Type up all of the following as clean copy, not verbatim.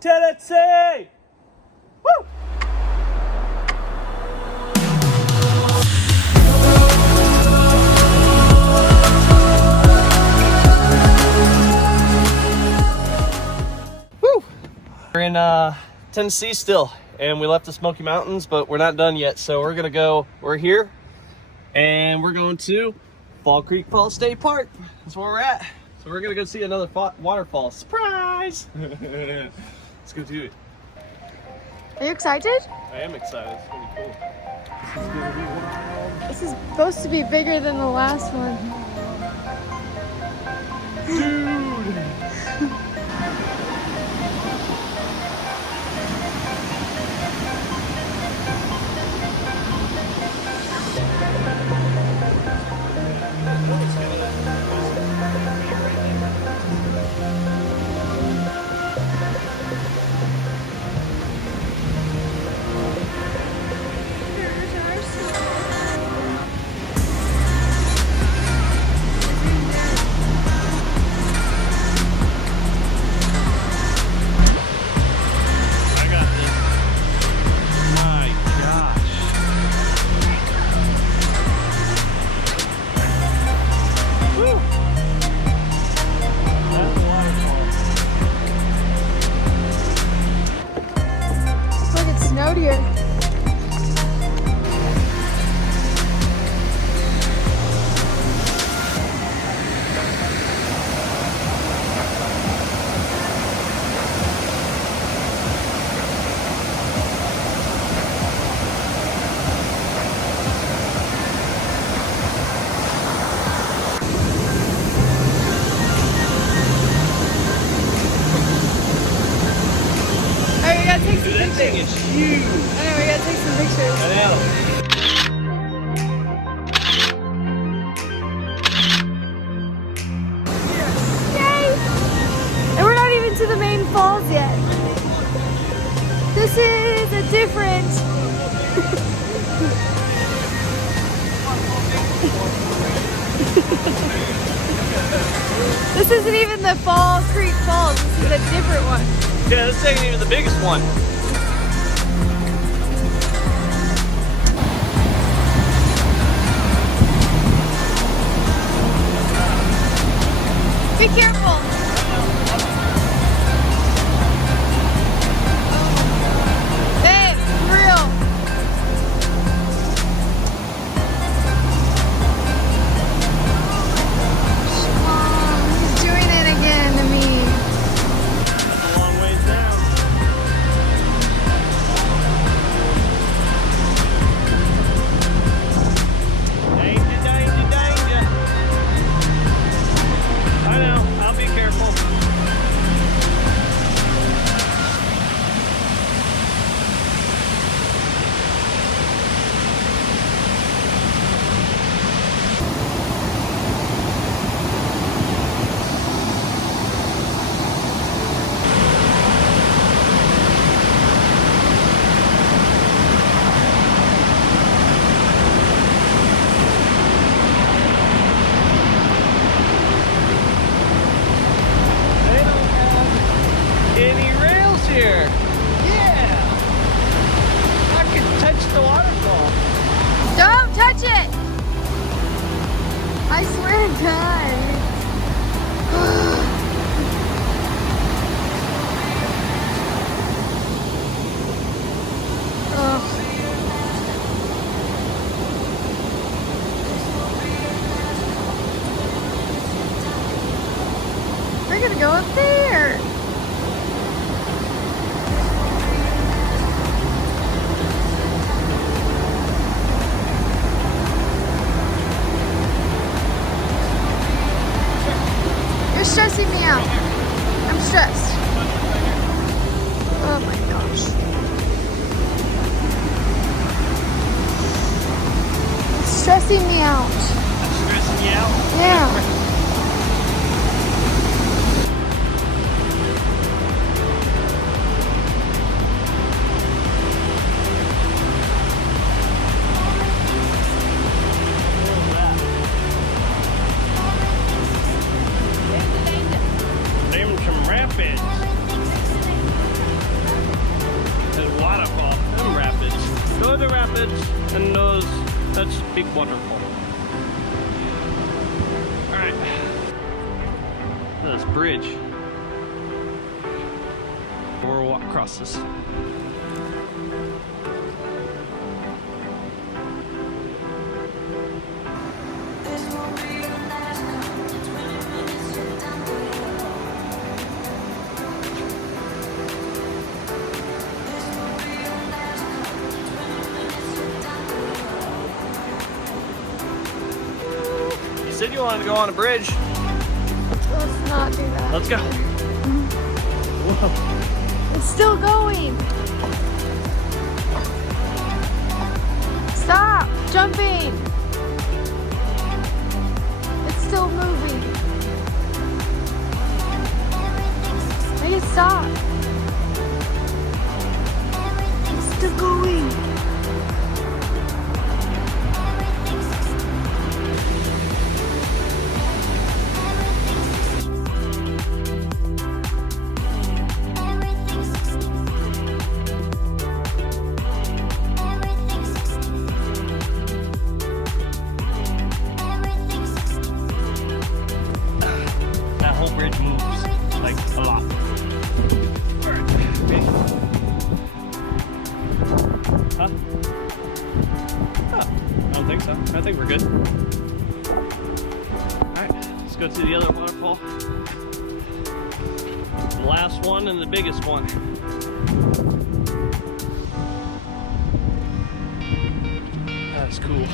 Tennessee! Woo! Woo! We're in Tennessee still, and we left the Smoky Mountains, but we're not done yet. So we're here, and we're going to Fall Creek Falls State Park. That's where we're at. So we're gonna go see another waterfall. Surprise! Let's go do it. Are you excited? I am excited. It's gonna be cool. This is gonna be wild. This is supposed to be bigger than the last one. Dude! Here. That thing is huge. I know, we gotta take some pictures. I know. Yay! And we're not even to the main falls yet. This is a different... This isn't even the Fall Creek Falls. This is a different one. Yeah, this ain't even the biggest one. Be careful. Hey, for real. He's doing it again to me. That's a long ways down. Danger, danger, danger. I know, I'll be careful. Any rails here? Yeah! I can touch the waterfall. Don't touch it. I swear to God. Ugh. We're gonna go up there. You're stressing me out. I'm stressed. Oh my gosh. It's stressing me out. I'm stressing you out? Yeah. Them some rapids. rapids and that's big waterfall. All right, this bridge. We'll walk across this. You said you wanted to go on a bridge. Let's not do that. Let's go. Whoa. It's still going. Stop jumping. It's still moving. Make it stop. It's still going. That whole bridge moves like a lot. All right, ready? Huh? Oh, I don't think so. I think we're good. All right, let's go to the other waterfall. The last one and the biggest one. That's cool.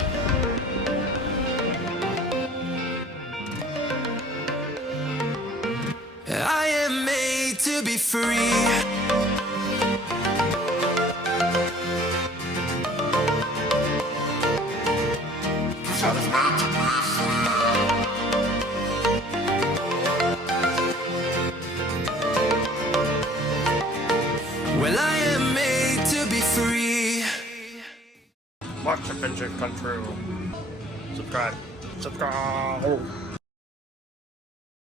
I am made to be free. Well, I am made to be free. Watch adventure come true. Subscribe. Subscribe.